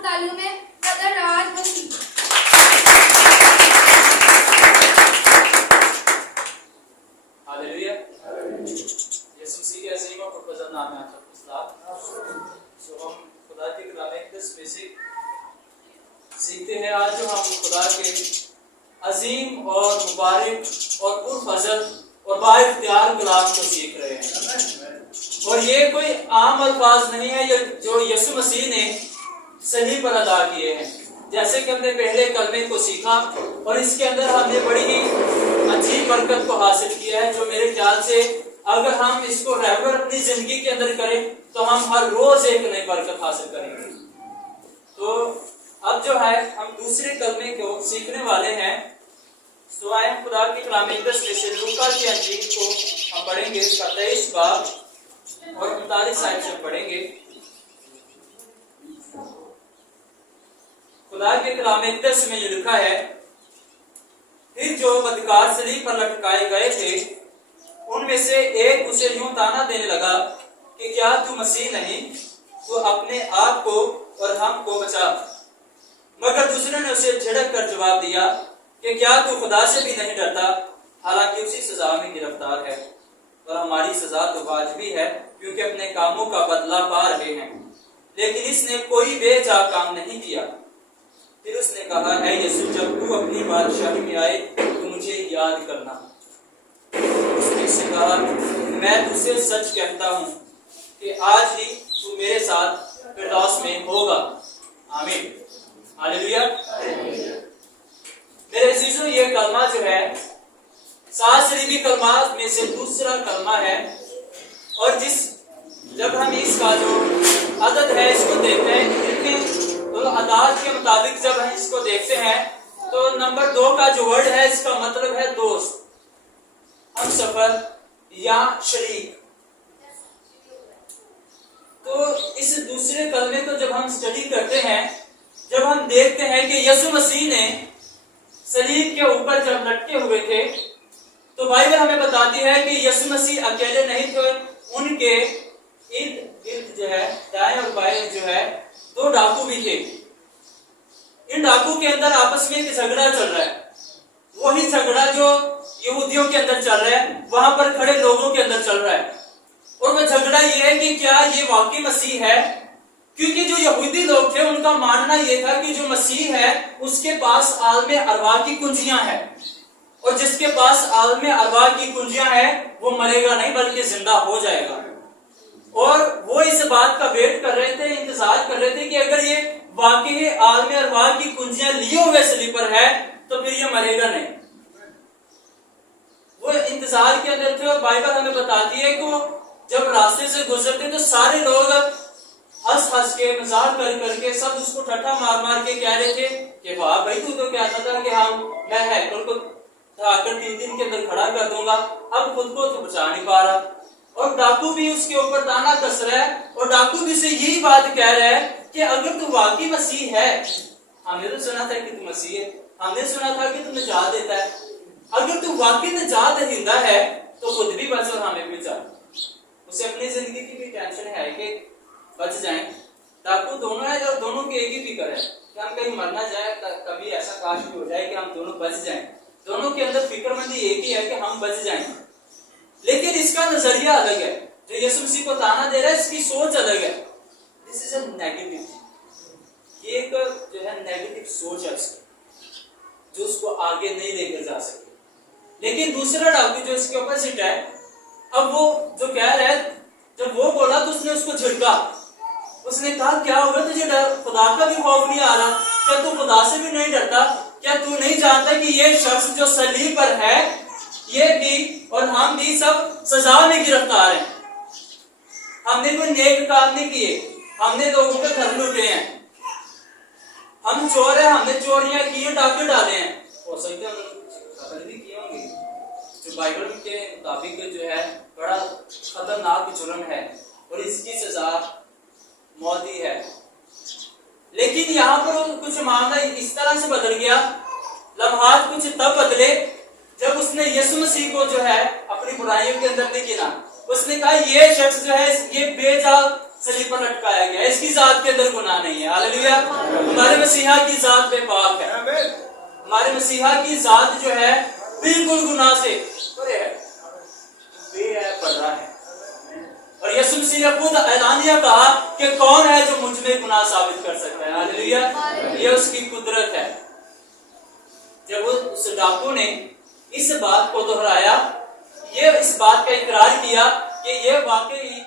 जोरदार तालियों में ब्रदर राज मसीह। हालेलुया। यीशु मसीह के अजीम और खुदावंद नाम में आप सबको सलाम। हम खुदा के कलाम में से सीखते हैं। आज जो हम खुदा के अजीम और मुबारक और पुरफजल और बाइख्तियार कलाम को सीख रहे हैं। और ये कोई आम अल्फाज नहीं है जो यीशु मसीह ने सलीब पर अदा किए हैं। जैसे कि हमने पहले कलमे को सीखा और इसके अंदर हमने बड़ी ही अच्छी बरकत को हासिल किया है, जो मेरे ख्याल से अगर हम इसको रेगुलर अपनी जिंदगी के अंदर करें तो हम हर रोज एक नई बरकत हासिल करेंगे। तो अब जो है हम दूसरे कलमे को सीखने वाले हैं। तो आए हम खुदा की कलाम में से लूका की अंजील को हम पढ़ेंगे, 23 बाब और 39 आयत से पढ़ेंगे। खुदा के कलाम में ये लिखा है, फिर जो बदकार सलीब पर लटकाए गए थे उनमें से एक उसे यूं ताना देने लगा कि क्या तू मसीह नहीं, तो अपने आप को और हमको बचा। मगर दूसरे ने उसे झिड़क कर जवाब दिया कि क्या तू खुदा से भी नहीं डरता, हालांकि उसी सजा में गिरफ्तार है और हमारी सजा तो वाजिबी है क्योंकि अपने कामों का बदला पा रहे हैं। लेकिन इसने कोई बेजा काम नहीं किया। फिर उसने कहा, है यीशु, जब तू अपनी बादशाही में आए तो मुझे याद करना। उसने इससे कहा, मैं तुझसे सच कहता हूं कि आज ही तू मेरे साथ फिरदौस में होगा। आमीन। हालेलुया। मेरे अजीजों, ये कलमा जो है 7 सलीबी कलमात में से दूसरा कलमा है। और जब हम इसका जो अदद है इसको देखते हैं, तो अदाद के मुताबिक जब हम इसको देखते हैं तो नंबर 2 का जो वर्ड है इसका मतलब है दोस्त, हमसफर या शरीक। तो इस दूसरे कलमे को जब हम स्टडी करते हैं, जब हम देखते हैं कि यीशु मसीह ने सलीब के ऊपर जब लटके हुए थे, तो बाइबल हमें बताती है कि यीशु मसीह अकेले नहीं थे, उनके इर्द गिर्द जो है दाएं और बाएं जो है 2 डाकू भी थे। इन डाकू के अंदर आपस में एक झगड़ा चल रहा है। वही झगड़ा जो यहूदियों के अंदर चल रहा है, वहां पर खड़े लोगों के अंदर चल रहा है। और वह झगड़ा ये है कि क्या ये वाकई मसीह है, क्योंकि जो यहूदी लोग थे उनका मानना यह था कि जो मसीह है उसके पास आलम अरवाह की कुंजियां हैं, और जिसके पास आलम अरवाह की कुंजियां हैं वो मरेगा नहीं बल्कि जिंदा हो जाएगा। और वो इस बात का वेट कर रहे थे, इंतजार कर रहे थे कि अगर ये वाकई आलम अरवाह की कुंजियां लिए हुए सलीब पर है तो फिर ये मरेगा नहीं। वो इंतजार के अंदर थे। और बाइबल हमें बताती है कि जब रास्ते से गुजरते तो सारे लोग हंस हंस के मजाक कर करके सब उसको ठट्ठा मार मार के कह रहे थे कि वाह भाई, तू तो कहता था कि मैं हैकल को आकर 3 दिन के अंदर खड़ा कर दूंगा, अब खुद को तो बचा नहीं पा रहा। और डाकू भी उसके ऊपर ताना कस रहा है, और डाकू भी से यही बात कह रहा है कि अगर तू वाकई मसीह है, हमने तो सुना था कि तू मसीह है, हमने सुना था कि तू निजात देता है, अगर तू वाकई निजात देता है तो खुद भी बच और हमें भी बचा। उसे अपनी जिंदगी की भी टेंशन है कि बच जाएं। डाकू दोनों है और दोनों की एक ही फिक्र है कि हम कहीं मर ना जाए, कभी ऐसा काश भी हो जाए कि हम दोनों बच जाएं। दोनों के अंदर फिक्रमंदी एक ही है कि हम बच जाएं। लेकिन इसका नजरिया अलग है। जो यीशु मसीह को ताना दे रहा है इसकी सोच अलग है। दिस इज अ नेगेटिव, ये एक जो है नेगेटिव सोच है उसकी, जो उसको आगे नहीं लेकर जा सकती। लेकिन दूसरा डाकू जो इसके ऑपोजिट है, अब वो जो कह रहा है, जब वो बोला तो उसने उसको झिड़का। उसने कहा, क्या होगा तुझे खुदा का भी खौफ नहीं आ रहा? क्या तू खुदा से भी नहीं डरता? क्या तू नहीं जानता कि ये शख्स जो सलीब पर है, ये भी और हम भी सब सजा में गिरफ्तार हैं। हमने कोई नेक काम नहीं किए, हमने लोगों के घर लूटे हैं, हम चोर हैं, हमने चोरियां की, डाके डाले हैं, हो सकता है कत्ल भी किए होंगे, जो बाइबल के मुताबिक जो है बड़ा खतरनाक जुर्म है और इसकी सजा मौत ही है। लेकिन यहाँ पर कुछ मामला इस तरह से बदल गया, लम्हात कुछ तब बदले जब उसने यीशु मसीह को जो है अपनी बुराइयों के अंदर नहीं गिना। उसने कहा ये शख्स जो है ये बेजा सलीब पर लटकाया गया, इसकी जात के अंदर गुनाह नहीं है। हालेलुया। हमारे मसीहा की जात बेपाक है, हमारे मसीहा की जात जो है बिल्कुल गुनाह से बेपरवाह है। और यीशु मसीह ने खुद ऐलानिया कहा कि कौन है जो मुझ में गुनाह साबित कर सकता है। हालेलुया। ये उसकी कुदरत है। जब उस डाकू ने इस बात को दोहराया, ये इस बात का इकरार किया कि ये वाकई